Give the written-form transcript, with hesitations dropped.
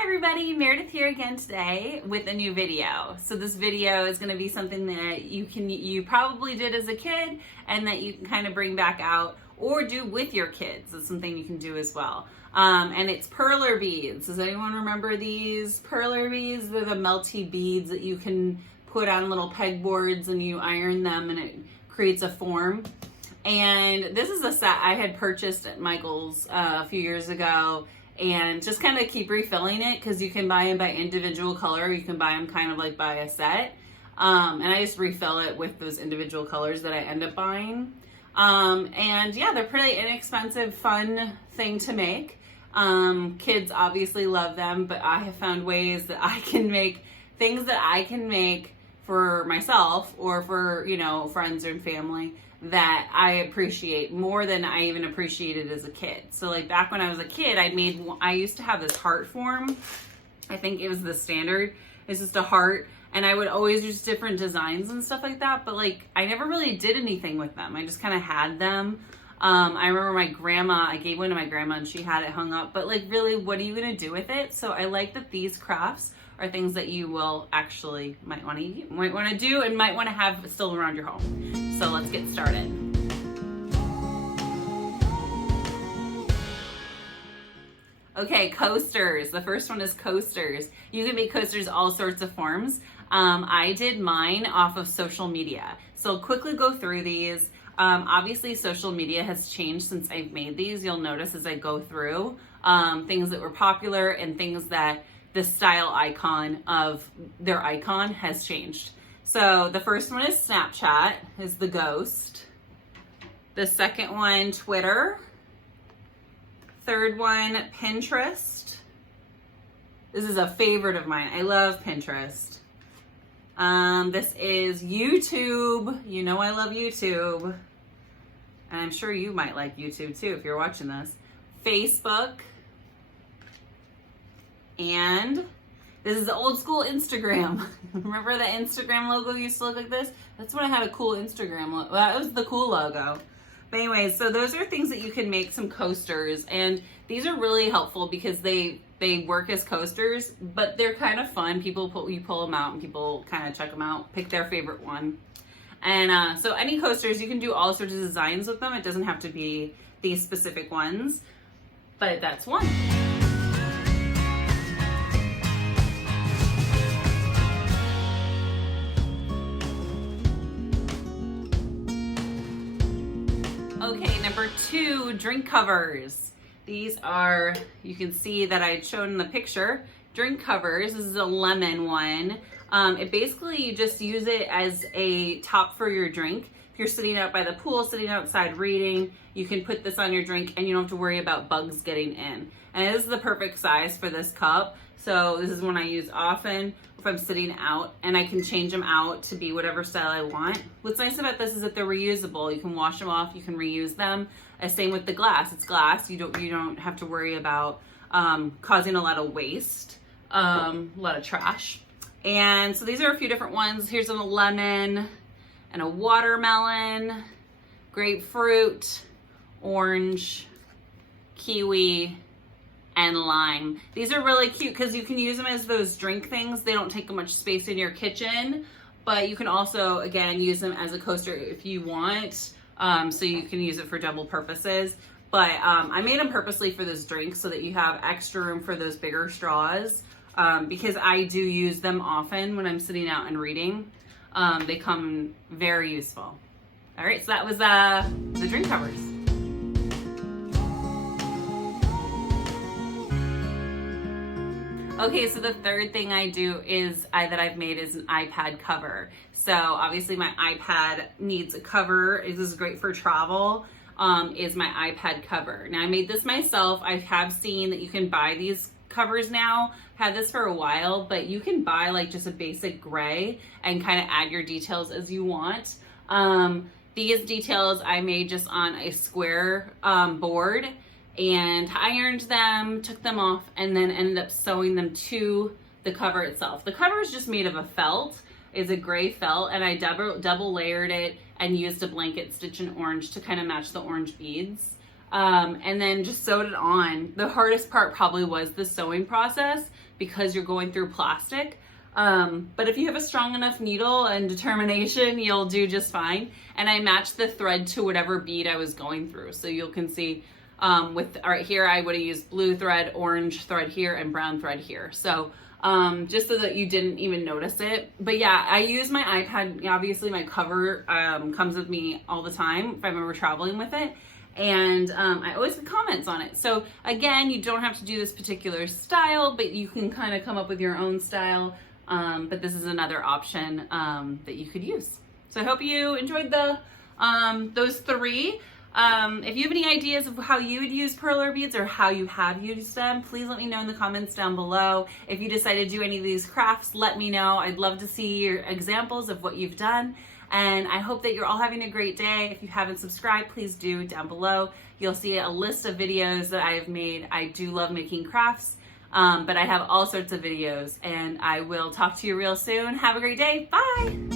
Hi everybody, Meredith here again today with a new video. So this video is going to be something that you probably did as a kid and that you can kind of bring back out or do with your kids. It's something you can do as well. And it's Perler beads. Does anyone remember these Perler beads? They're the melty beads that you can put on little pegboards and you iron them and it creates a form. And this is a set I had purchased at Michael's a few years ago. And just kind of keep refilling it because you can buy them by individual color. You can buy them kind of like by a set. And I just refill it with those individual colors that I end up buying. And yeah, they're pretty inexpensive, fun thing to make. Kids obviously love them, but I have found ways that I can make things that I can make for myself or for, friends and family that I appreciate more than I even appreciated as a kid. So like back when I was a kid, I used to have this heart form. I think it was the standard. It's just a heart. And I would always use different designs and stuff like that. But like, I never really did anything with them. I just kind of had them. I remember I gave one to my grandma and she had it hung up. But like really, what are you going to do with it? So I like that these crafts are things that you will actually might want to do and might want to have still around your home. So let's get started. Okay, coasters. The first one is coasters. You can make coasters all sorts of forms. I did mine off of social media. So quickly go through these. Obviously social media has changed since I've made these. You'll notice as I go through things that were popular and things that the style icon of their icon has changed. So the first one is Snapchat, is the ghost. The second one, Twitter. Third one, Pinterest. This is a favorite of mine. I love Pinterest. This is YouTube. You know I love YouTube. And I'm sure you might like YouTube too if you're watching this. Facebook. And this is the old school Instagram. Remember the Instagram logo used to look like this? That's when I had a cool Instagram logo. That was the cool logo. But anyways, so those are things that you can make some coasters. And these are really helpful because they work as coasters, but they're kind of fun. You pull them out and people kind of check them out, pick their favorite one. And so any coasters, you can do all sorts of designs with them. It doesn't have to be these specific ones, but that's one. Okay, number 2, drink covers. These are, you can see that I had shown in the picture, drink covers. This is a lemon one. It basically, you just use it as a top for your drink. If you're sitting out by the pool, sitting outside reading, you can put this on your drink and you don't have to worry about bugs getting in. And this is the perfect size for this cup. So this is one I use often if I'm sitting out, and I can change them out to be whatever style I want. What's nice about this is that they're reusable. You can wash them off, you can reuse them. Same with the glass. It's glass. You don't have to worry about causing a lot of waste, a lot of trash. And so these are a few different ones. Here's a lemon and a watermelon, grapefruit, orange, kiwi, and lime. These are really cute because you can use them as those drink things. They don't take much space in your kitchen, but you can also, again, use them as a coaster if you want. So you can use it for double purposes. But I made them purposely for this drink so that you have extra room for those bigger straws because I do use them often when I'm sitting out and reading. They come very useful. All right, so that was the drink covers. Okay, so the third thing I do that I've made is an iPad cover. So obviously my iPad needs a cover. This is great for travel, is my iPad cover. Now I made this myself. I have seen that you can buy these covers now. I've had this for a while, but you can buy like just a basic gray and kind of add your details as you want. These details I made just on a square board, and ironed them, took them off, and then ended up sewing them to the cover itself. The cover is just made of a felt, is a gray felt, and I double layered it and used a blanket stitch in orange to kind of match the orange beads. and then just sewed it on. The hardest part probably was the sewing process because you're going through plastic. But if you have a strong enough needle and determination, you'll do just fine. And I matched the thread to whatever bead I was going through. So you can see right here, I would have used blue thread, orange thread here, and brown thread here. So just so that you didn't even notice it. But yeah, I use my iPad. Obviously my cover comes with me all the time if I'm ever traveling with it. And I always get comments on it. So again, you don't have to do this particular style, but you can kind of come up with your own style. But this is another option that you could use. So I hope you enjoyed those three. If you have any ideas of how you would use perler beads or how you have used them, please let me know in the comments down below. If you decide to do any of these crafts, let me know. I'd love to see your examples of what you've done. And I hope that you're all having a great day. If you haven't subscribed, please do down below. You'll see a list of videos that I have made. I do love making crafts, but I have all sorts of videos, and I will talk to you real soon. Have a great day. Bye.